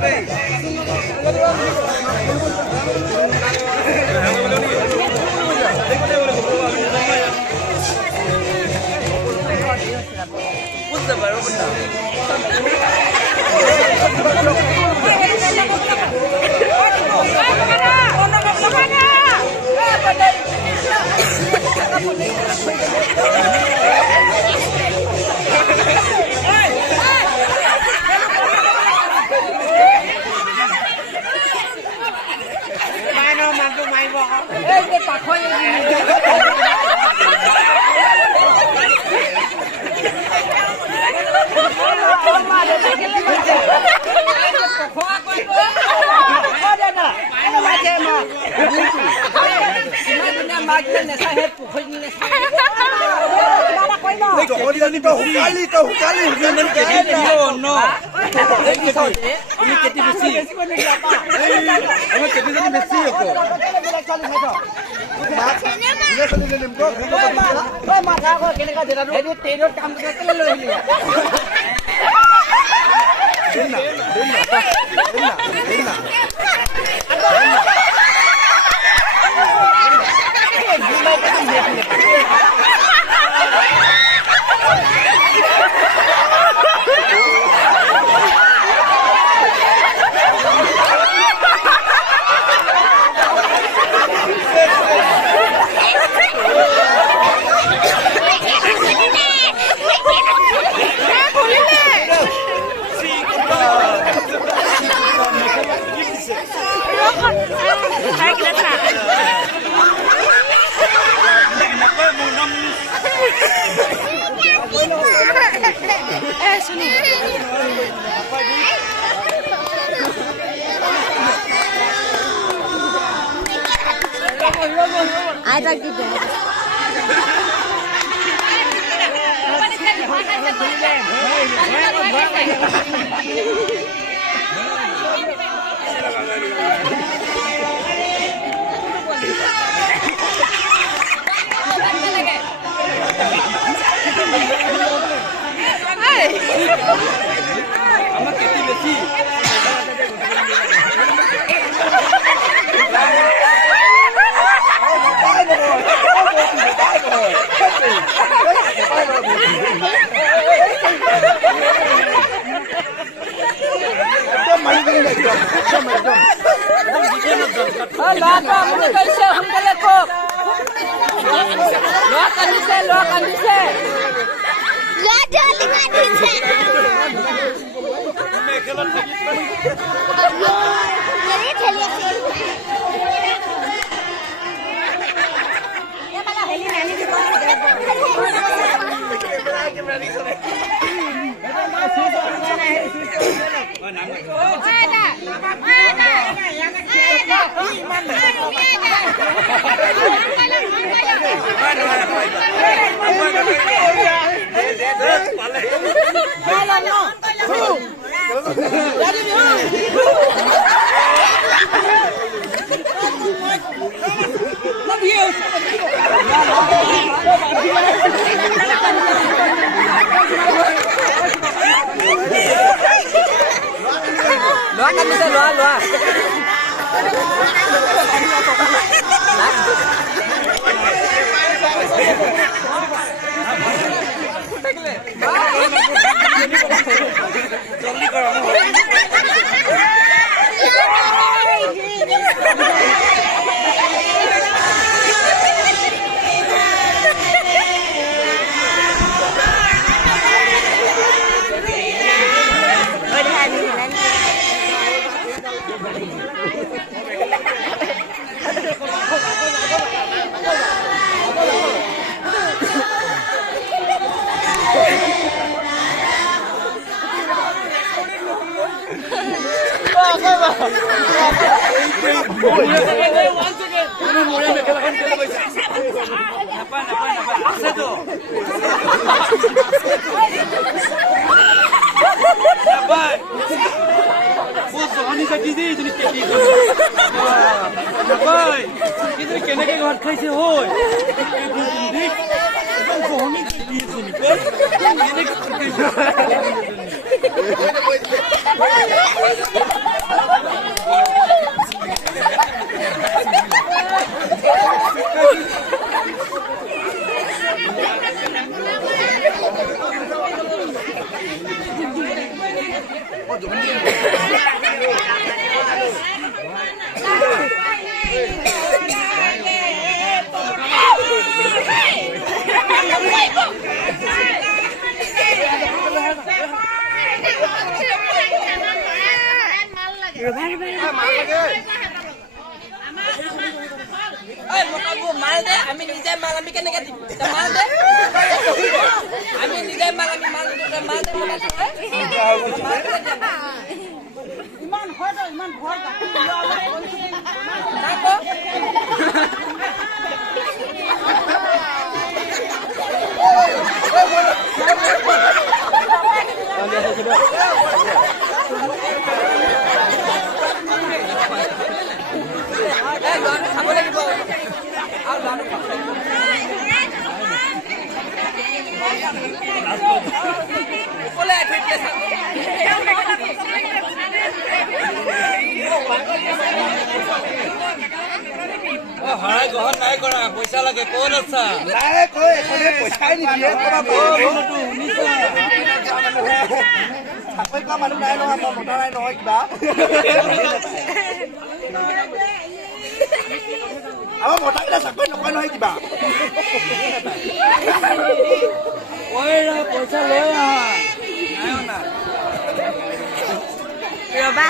Hey! ৰবা ৰবা মাল দে আমি নিজে মাল আমি কেনেকে দিম মাল দে আমি নিজে মাল আমি মাল ইমান হয় ইমান ভয় খাব লাগিব হৰাই গ্ৰহণ নাই কৰা পইচা লাগে ক'ত আছা নাই কৈ পইচাই নিদিয়ে চাকৰি কৰা মানুহ নাই নহয় মই মতা নাই নহয় কিবা আমাৰ মতাকেইটা চাকৰি নকৰে নহয় কিবা পইচা লৈ আহা ৰবা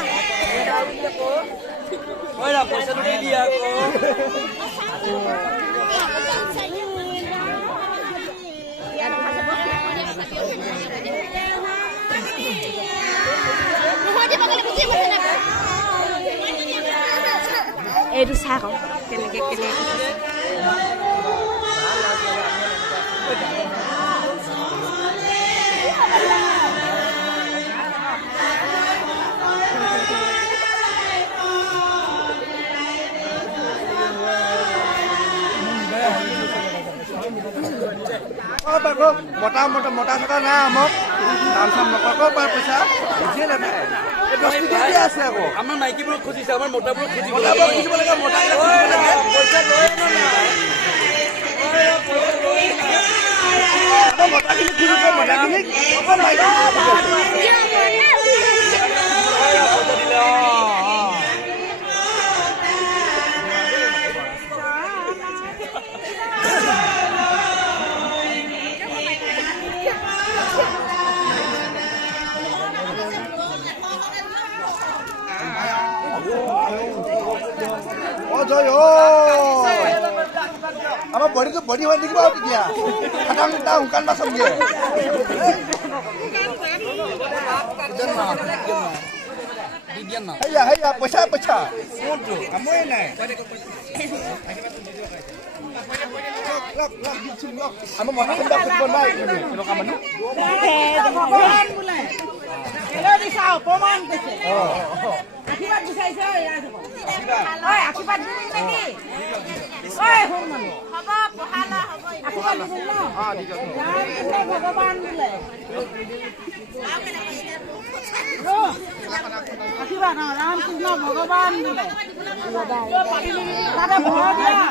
পইচাটো দি দিয়া আকৌ এইটো চাহ কওঁ কেনেকে মোটা চটা নাই মোক দাম চাম নকৰিব পাৰে পইচা বুজিয়ে নাপায় আছে আকৌ আমাৰ মাইকীবোৰক খুজিছে আমাৰ মতাবোৰক খুজিব খুজিব লাগে মতা মতাখিনি খুজিব মতাখিনিক আমাৰ বডিটো বডি হৈ থাকিব আৰু তেতিয়া খাটাং শুকান মাছ দিয়ে হেয়া পইচা কামই নাই আমাৰ মতা খুজিব নাই এনেকুৱা মানুহ অপমান কৰিছে আশীৰ্বাদ বিচাৰিছে আশীৰ্বাদ দিবি নেকি শুন মানুহ হ'ব পঢ়ালা হ'ব আশীৰ্বাদ দিবি ন ভগৱান বোলে আশীৰ্বাদ ৰামকৃষ্ণ ভগৱান বোলে তাতে ভয় দিয়া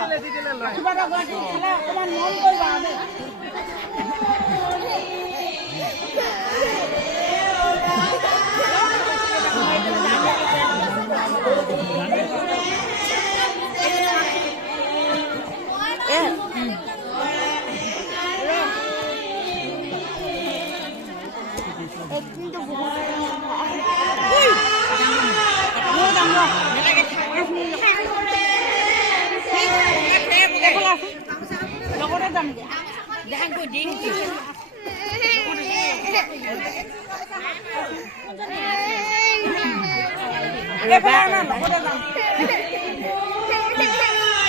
আশীৰ্বাদৰ গৰাকী খালে অকণমান মন কৰিবা দেই ৰবা